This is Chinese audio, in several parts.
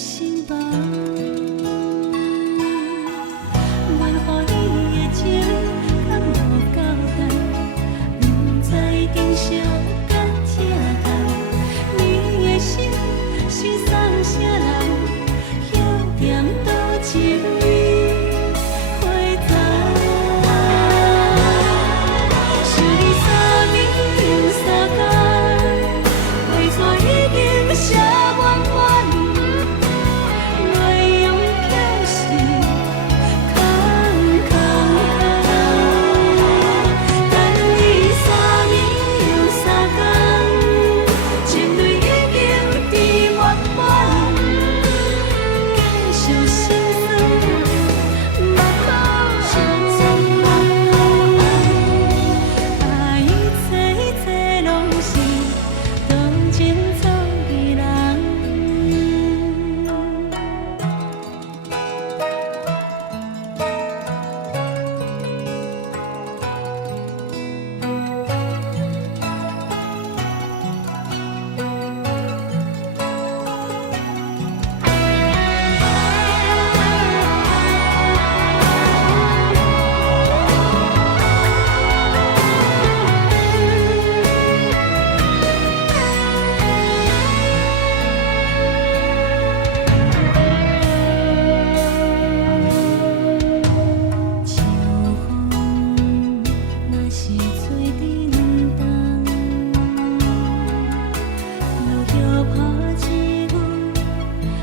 心房。阮予你的情，敢无交代？不知珍惜敢这重？你的心是送啥人？晓踮倒一位花丛？想你3暝又3天，花纸已经写满满。内容却是空空空，等你3暝又3天，情泪已经滴满满，继续心酸，目眶把一切一切拢是当真错的人。秋风若是吹伫冷冬，落叶破一阮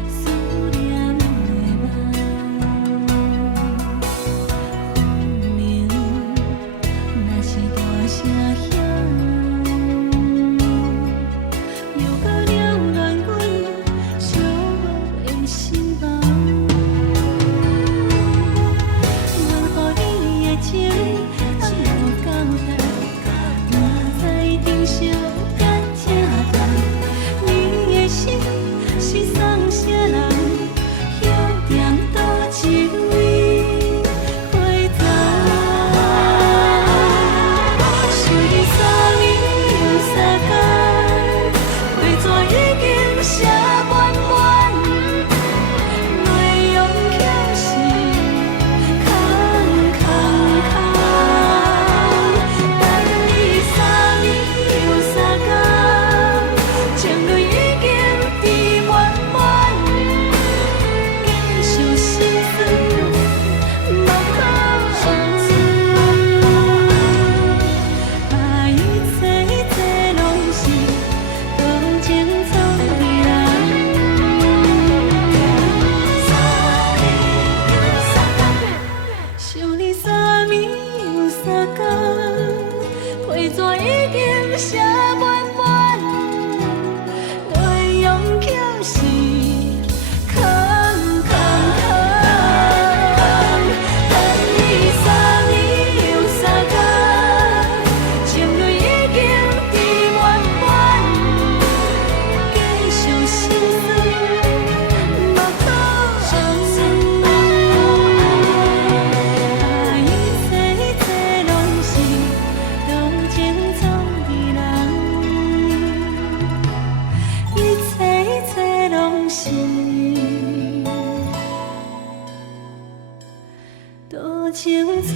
思念的梦。风铃若是大声响，又搁扰乱阮寂寞的心房。阮予你的情，敢无交代？不知珍惜敢这重？你的心是送啥人？晓踮倒一位花丛？想你3暝又3天，花纸已经写满满，内容却是空空空。等你3暝又3天，情泪已经滴满满，继续心酸，目眶把一切一切拢是当真错的人。想你3暝又3天，花纸已经写满满，内容却是空空空。等你3暝又3天，情泪已经滴满满，继续心酸，目眶把一切一切拢是当真错的人，一切一切拢是多情错。